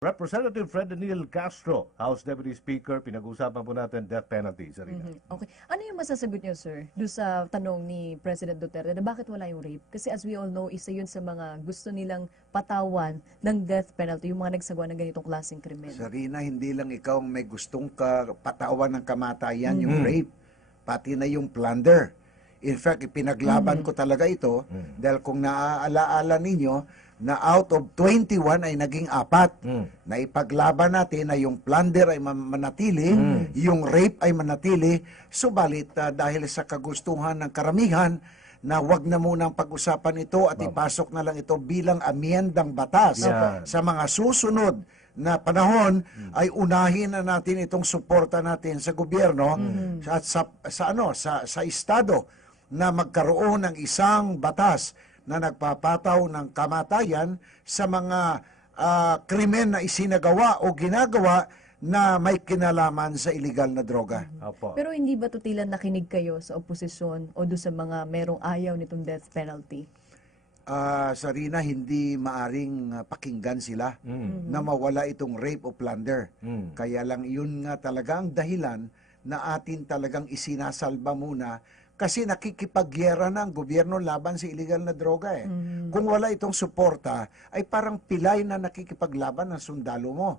Representative Fred Daniel Castro, House Deputy Speaker, pinag-usapan po natin death penalty sa Rina. Mhm. Okay. Ano yung masasagot niyo, sir, doon sa tanong ni President Duterte na bakit wala yung rape? Kasi as we all know, isa yun sa mga gusto nilang patawan ng death penalty, yung mga nagsagawa ng ganitong klaseng krimen. Sarina, hindi lang ikaw ang may gustong ka, patawan ng kamatayan, yung rape, pati na yung plunder. In fact, ipinaglaban ko talaga ito dahil kung naaalaala ninyo, na out of 21 ay naging apat. Na ipaglaban natin na yung plunder ay man- manatili, yung rape ay manatili, subalit ah, dahil sa kagustuhan ng karamihan, na wag na munang pag-usapan ito at ipasok na lang ito bilang amyendang batas Yan. sa mga susunod na panahon ay unahin na natin itong suporta natin sa gobyerno at sa, sa ano sa sa estado na magkaroon ng isang batas na nagpapataw ng kamatayan sa mga ah, krimen na isinagawa o ginagawa na may kinalaman sa illegal na droga. Opo. Pero hindi ba tutilan nakinig kayo sa oposisyon o doon sa mga merong ayaw nitong death penalty? Ah, Sarina, hindi maaring ah, pakinggan sila na mawala itong rape o plunder. Mm. Kaya lang yun nga talaga ang dahilan na atin talagang isinasalba muna kasi nakikipagyera na ang gobyerno laban sa illegal na droga eh. Kung wala itong suporta, ay parang pilay na nakikipaglaban ng sundalo mo.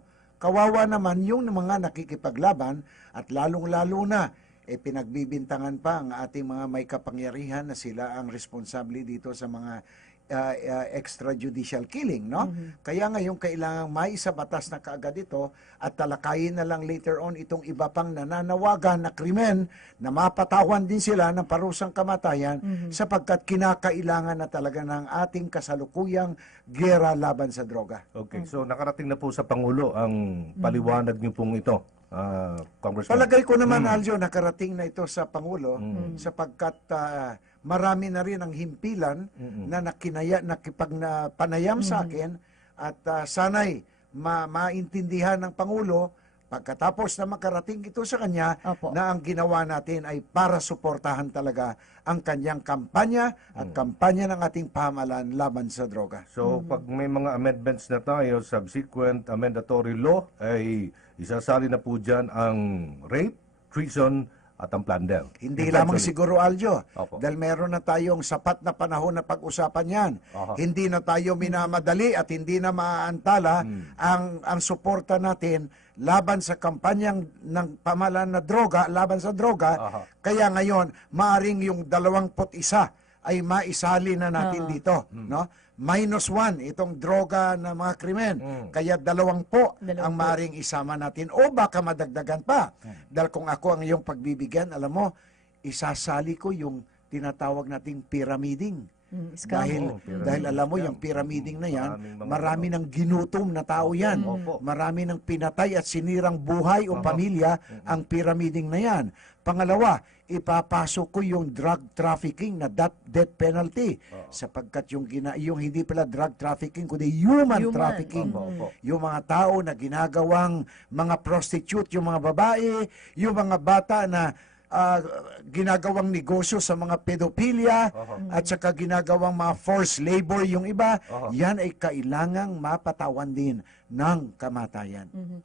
Kawawa naman yung mga nakikipaglaban at lalong-lalo na eh pinagbibintangan pa ang ating mga may kapangyarihan na sila ang responsable dito sa mga uh, uh, extrajudicial killing, no? Kaya ngayon kailangan may isa batas na kaagad ito at talakayin na lang later on itong iba pang nananawagan na krimen na mapatawan din sila ng parusang kamatayan sapagkat kinakailangan na talaga ng ating kasalukuyang gera laban sa droga. Okay, so nakarating na po sa Pangulo ang paliwanag niyo pong ito, ah, Congressman. Palagay ko naman, Aljo, nakarating na ito sa Pangulo sapagkat ah, marami na rin ang himpilan na nakinaya, nakipag na panayam sa akin at ah, sana'y ma- maintindihan ng Pangulo pagkatapos na makarating ito sa kanya Opo. na ang ginawa natin ay para suportahan talaga ang kanyang kampanya at kampanya ng ating pamahalaan laban sa droga. So, pag may mga amendments na tayo, subsequent amendatory law, ay isasali na po dyan ang rape, treason, at ang plunder. Hindi lamang Eventually. siguro, Aljo. Opo. Dahil meron na tayong sapat na panahon na pag-usapan yan. Aha. Hindi na tayo minamadali at hindi na maaantala ang, ang suporta natin laban sa kampanyang ng pamalan na droga, laban sa droga. Aha. Kaya ngayon, maaring yung dalawamput isa ay maisali na natin dito. No? Minus one, itong droga na mga krimen. Kaya dalawang po Dalawang ang po. maaring isama natin. O baka madagdagan pa. Dahil kung ako ang iyong pagbibigyan, alam mo, isasali ko yung tinatawag nating pyramiding. Mm, scam. Dahil, pyramid dahil alam mo, yung pyramiding na yan, marami ng ginutom na tao yan. Opo. Marami ng pinatay at sinirang buhay o pamilya ang pyramiding na yan. Pangalawa, ipapasok ko yung drug trafficking na death, death penalty sapagkat yung gina, yung hindi pala drug trafficking kundi human, Human. trafficking. Opo. Yung mga tao na ginagawang mga prostitute, yung mga babae, yung mga bata na ah, ginagawang negosyo sa mga pedophilia at saka ginagawang mga forced labor yung iba, yan ay kailangang mapatawan din ng kamatayan. Mhm.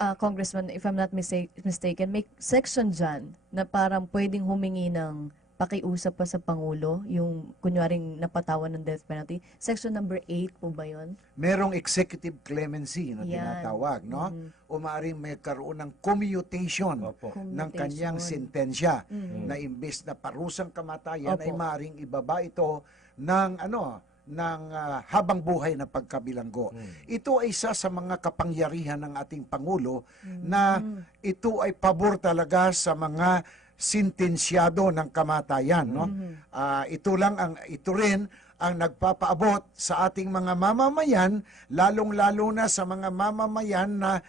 Ah, Congressman, if I'm not mistake- mistaken, may section dyan na parang pwedeng humingi ng pakiusap pa sa Pangulo, yung kunwaring napatawan ng death penalty. Section number 8 po ba yun? Merong executive clemency na Yan. tinatawag, no? O maaaring may karoon ng commutation Opo. ng kanyang sentensya na imbes na parusang kamatayan Opo. ay maaaring ibaba ito ng ano ng ah, habang buhay na pagkabilanggo. Ito ay isa sa mga kapangyarihan ng ating pangulo na ito ay pabor talaga sa mga sintensyado ng kamatayan, no? Ah, ito lang ang ito rin ang nagpapaabot sa ating mga mamamayan, lalong-lalo na sa mga mamamayan na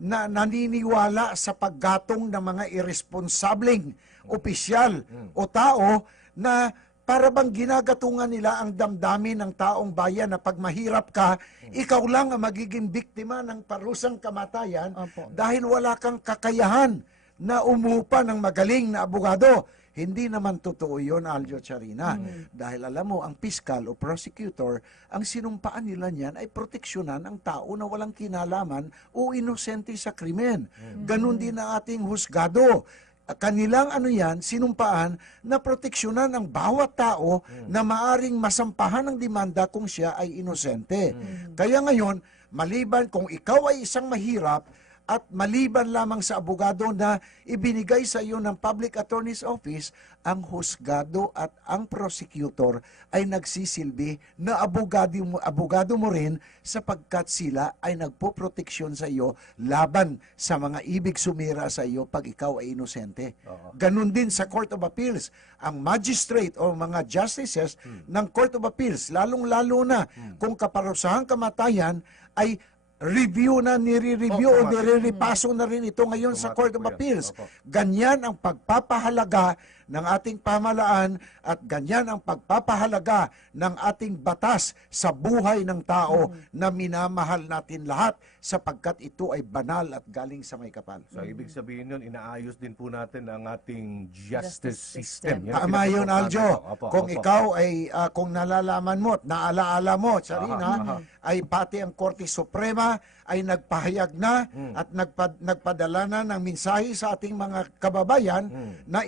na naniniwala sa paggatong ng mga irresponsableng opisyal o tao na para bang ginagatungan nila ang damdamin ng taong bayan na pag mahirap ka, ikaw lang ang magiging biktima ng parusang kamatayan Opo. dahil wala kang kakayahan na umupa ng magaling na abogado. Hindi naman totoo yun, Aljo Charina. Dahil alam mo, ang piskal o prosecutor, ang sinumpaan nila niyan ay proteksyonan ang tao na walang kinalaman o inosente sa krimen. Ganon din ang ating husgado kanilang ano yan, sinumpaan na proteksyonan ang bawat tao na maaring masampahan ng demanda kung siya ay inosente. Kaya ngayon, maliban kung ikaw ay isang mahirap at maliban lamang sa abogado na ibinigay sa iyo ng Public Attorney's Office, ang husgado at ang prosecutor ay nagsisilbi na abogado mo, abogado mo rin sapagkat sila ay nagpoproteksyon sa iyo laban sa mga ibig sumira sa iyo pag ikaw ay inosente. Ganun din sa Court of Appeals. Ang magistrate o mga justices ng Court of Appeals, lalong-lalo na kung kaparusahang kamatayan ay review na nire-review o Opo, nire-repaso na rin ito ngayon sa Court of. Appeals. Ganyan ang pagpapahalaga ng ating pamalaan at ganyan ang pagpapahalaga ng ating batas sa buhay ng tao na minamahal natin lahat sapagkat ito ay banal at galing sa may kapal. So, ibig sabihin yun, inaayos din po natin ang ating justice Justice system. system. Yan Tama yun, Aljo. po. Opo, kung opo. ikaw ay, ah, kung nalalaman mo at naalaala mo, Sarina, Aha, aha. ay pati ang Korte Suprema ay nagpahayag na Hmm. at nagpa- nagpadala na ng mensahe sa ating mga kababayan Hmm. na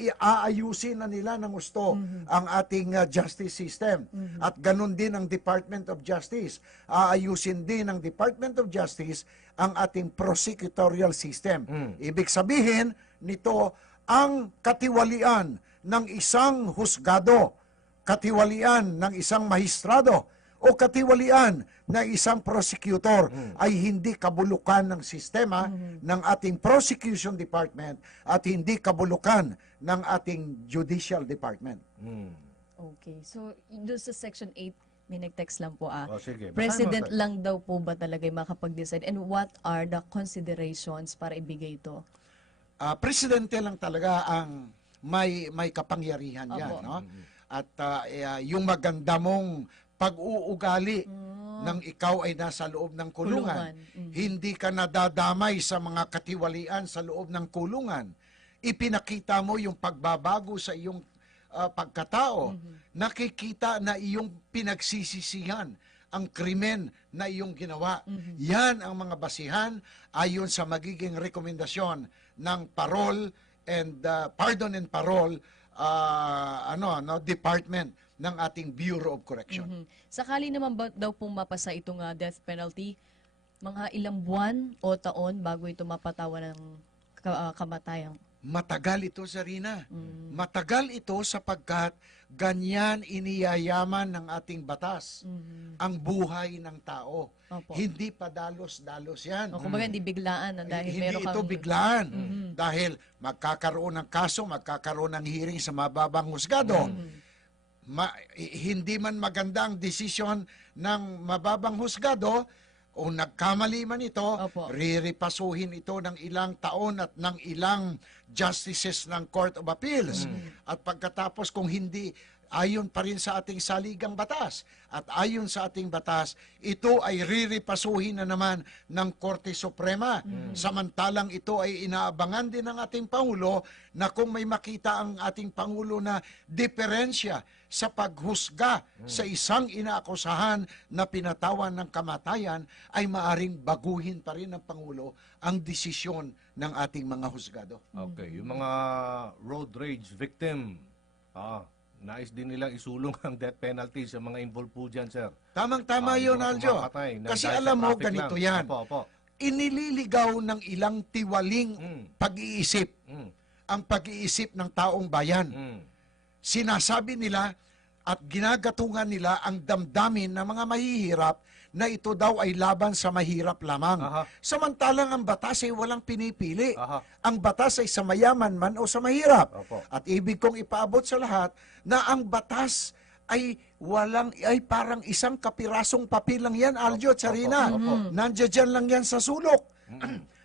iaayusin na nila ng gusto ang ating ah, justice system. At ganun din ang Department of Justice. Aayusin din ng Department of Justice ang ating prosecutorial system. Ibig sabihin nito ang katiwalian ng isang husgado, katiwalian ng isang mahistrado, o katiwalian ng isang prosecutor ay hindi kabulukan ng sistema ng ating prosecution department at hindi kabulukan ng ating judicial department. Hmm. Okay. So, doon sa Section 8, may nag-text lang po ah. O, sige. President lang daw po ba talaga yung makapag-decide? And what are the considerations para ibigay ito? Ah, presidente lang talaga ang may may kapangyarihan yan, Opo. no? At ah, eh, yung maganda mong pag-uugali ng ikaw ay nasa loob ng kulungan. Kulungan. Mhm. Hindi ka nadadamay sa mga katiwalian sa loob ng kulungan. Ipinakita mo yung pagbabago sa iyong ah, pagkatao. Nakikita na iyong pinagsisisihan ang krimen na iyong ginawa. Yan ang mga basihan ayon sa magiging rekomendasyon ng parol and ah, pardon and parole ah, ano no department ng ating Bureau of Correction. Mhm. Sakali naman ba daw pong mapasa itong ah, death penalty, mga ilang buwan o taon bago ito mapatawan ng ka- ah, kamatayan? Matagal ito, Sarina. Matagal ito sapagkat ganyan iniyayaman ng ating batas ang buhay ng tao. Opo. Hindi pa dalos-dalos yan. O, kumbaga, hindi biglaan ah, dahil hindi meron ito kang... Biglaan. Dahil magkakaroon ng kaso, magkakaroon ng hearing sa mababang husgado. Mm-hmm. Ma- hindi man maganda ang desisyon ng mababang husgado, o nagkamali man ito, Opo. riripasuhin ito ng ilang taon at ng ilang justices ng Court of Appeals. At pagkatapos kung hindi ayon pa rin sa ating saligang batas at ayon sa ating batas, ito ay riripasuhin na naman ng Korte Suprema. Samantalang ito ay inaabangan din ng ating Pangulo na kung may makita ang ating Pangulo na diferensya sa paghusga sa isang inaakusahan na pinatawan ng kamatayan ay maaring baguhin pa rin ng Pangulo ang desisyon ng ating mga husgado. Okay, yung mga road rage victim, ah, nais din nilang isulong ang death penalty sa mga involved po dyan, sir. Tamang-tama Ah, yun, Aljo. Kasi alam mo, ganito lang. yan. Opo, opo. Inililigaw ng ilang tiwaling Mm. pag-iisip Mm. ang pag-iisip ng taong bayan. Mm. Sinasabi nila at ginagatungan nila ang damdamin ng mga mahihirap na ito daw ay laban sa mahirap lamang. Aha. Samantalang ang batas ay walang pinipili. Aha. Ang batas ay sa mayaman man o sa mahirap. Opo. At ibig kong ipaabot sa lahat na ang batas ay walang ay parang isang kapirasong papel lang yan, Aljo at Sarina. Opo, opo. Nandiyan lang yan sa sulok.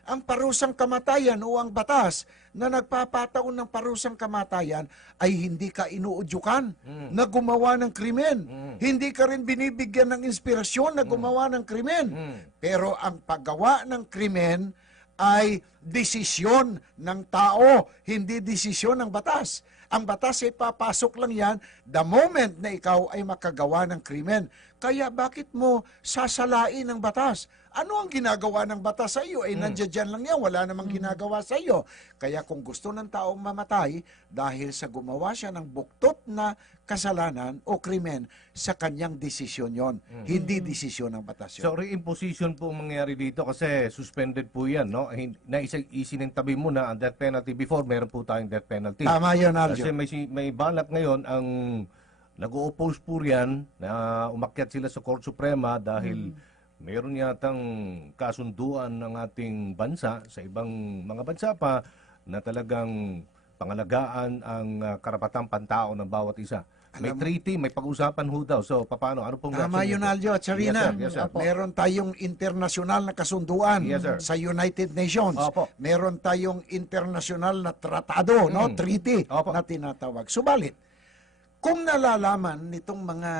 Ang parusang kamatayan o ang batas na nagpapataon ng parusang kamatayan ay hindi ka inuudyukan na gumawa ng krimen. Hindi ka rin binibigyan ng inspirasyon na gumawa ng krimen. Pero ang paggawa ng krimen ay desisyon ng tao, hindi desisyon ng batas. Ang batas ay papasok lang yan the moment na ikaw ay makagawa ng krimen. Kaya bakit mo sasalain ang batas? Ano ang ginagawa ng batas sa iyo? Eh, nandiyan dyan lang yan. Wala namang ginagawa sa iyo. Kaya kung gusto ng taong mamatay dahil sa gumawa siya ng buktot na kasalanan o krimen, sa kanyang desisyon yon. Hindi desisyon ng batas yun. So, reimposition po ang mangyayari dito kasi suspended po yan, no? Hin- Na isa, isinintabi mo na ang death penalty before, meron po tayong death penalty. Tama yun, Aljo. Kasi may, may balak ngayon ang nag-o-oppose po riyan na umakyat sila sa Court Suprema dahil meron yatang kasunduan ng ating bansa sa ibang mga bansa pa na talagang pangalagaan ang ah, karapatang pantao ng bawat isa. May treaty, may pag-usapan ho daw. So, paano? Ano pong Tama yun? Aljo at Sarina. Yes, sir. Yes, sir. Meron tayong internasyonal na kasunduan Yes, sir. sa United Nations. Opo. Meron tayong internasyonal na tratado, no, Mm. treaty Opo. na tinatawag. Subalit, kung nalalaman nitong mga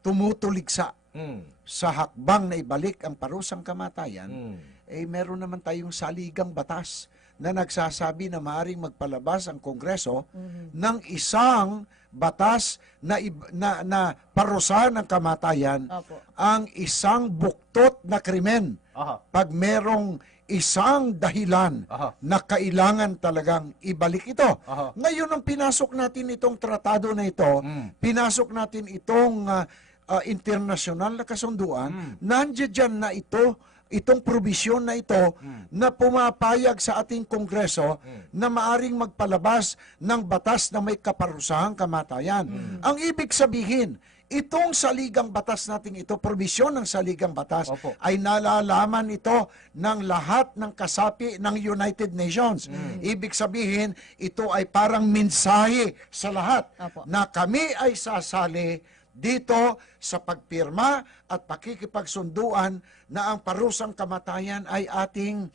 tumutuligsa Mm. sa hakbang na ibalik ang parusang kamatayan, Mm. eh meron naman tayong saligang batas na nagsasabi na maaring magpalabas ang Kongreso ng isang batas na, na, na parusahan ng kamatayan Opo. ang isang buktot na krimen Aha. pag merong isang dahilan Aha. na kailangan talagang ibalik ito. Aha. Ngayon, nung pinasok natin itong tratado na ito, Mm. pinasok natin itong ah, ah, internasyonal na kasunduan, nandiyan dyan na ito, itong probisyon na ito na pumapayag sa ating Kongreso na maaring magpalabas ng batas na may kaparusahang kamatayan. Ang ibig sabihin, itong saligang batas nating ito, probisyon ng saligang batas, Opo. ay nalalaman ito ng lahat ng kasapi ng United Nations. Ibig sabihin, ito ay parang mensahe sa lahat Opo. na kami ay sasali dito sa pagpirma at pakikipagsunduan na ang parusang kamatayan ay ating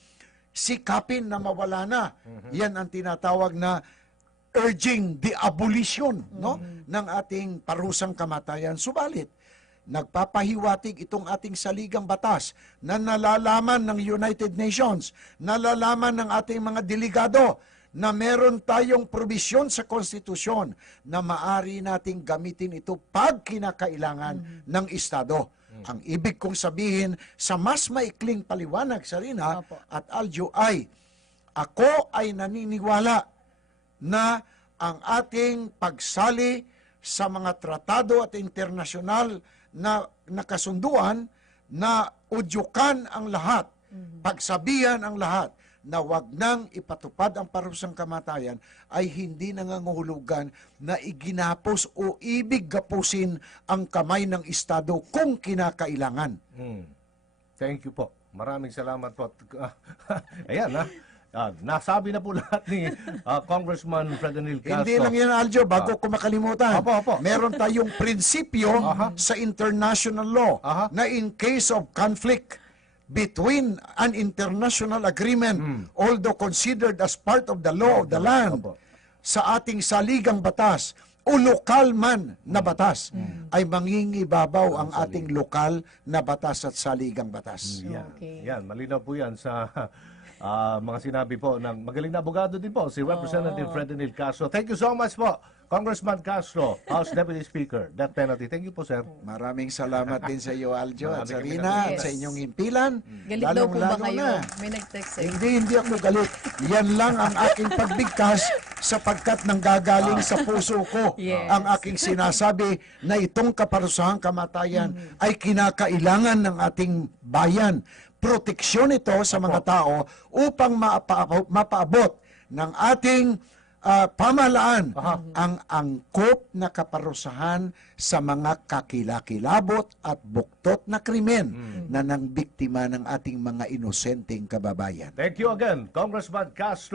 sikapin na mawala na. Yan ang tinatawag na urging the abolition no ng ating parusang kamatayan. Subalit, nagpapahiwatig itong ating saligang batas na nalalaman ng United Nations, nalalaman ng ating mga delegado na meron tayong probisyon sa konstitusyon na maari nating gamitin ito pag kinakailangan ng Estado. Ang ibig kong sabihin sa mas maikling paliwanag, Sarina Opo. at Aljo, ay ako ay naniniwala na ang ating pagsali sa mga tratado at internasyonal na nakasunduan na udyukan ang lahat, pagsabihan ang lahat na wag nang ipatupad ang parusang kamatayan ay hindi nangangahulugan na iginapos o ibig gapusin ang kamay ng Estado kung kinakailangan. Mm. Thank you po. Maraming salamat po. Ayan ha. Ah, nasabi na po lahat ni ah, Congressman Ferdinand Castro. Hindi lang yan, Aljo, bago ko makalimutan. Opo, opo. Meron tayong prinsipyo sa international law Aha. na in case of conflict between an international agreement, although considered as part of the law of the land, Opo. sa ating saligang batas, o lokal man na batas, ay mangingibabaw ang ating lokal na batas at saligang batas. Yan. Okay. Yan, malinaw po yan sa ah, mga sinabi po ng magaling na abogado din po, si Representative Ferdinand Castro. Thank you so much po, Congressman Castro, House Deputy Speaker. Death penalty. Thank you po, sir. Maraming salamat din sa iyo, Aljo, at sa kami Rina, at Yes. sa inyong impilan. Galit daw po ba Lalong-lalo kayo? na. May nag-text eh. Hindi, hindi ako galit. Yan lang ang aking pagbigkas sapagkat nanggagaling sa puso ko Yes. ang aking sinasabi na itong kaparusahang kamatayan ay kinakailangan ng ating bayan. Proteksyon ito sa mga tao upang mapa- mapaabot ng ating ah, pamahalaan ang angkop na kaparusahan sa mga kakilakilabot at buktot na krimen na nang biktima ng ating mga inosenteng kababayan. Thank you again, Congressman Castro.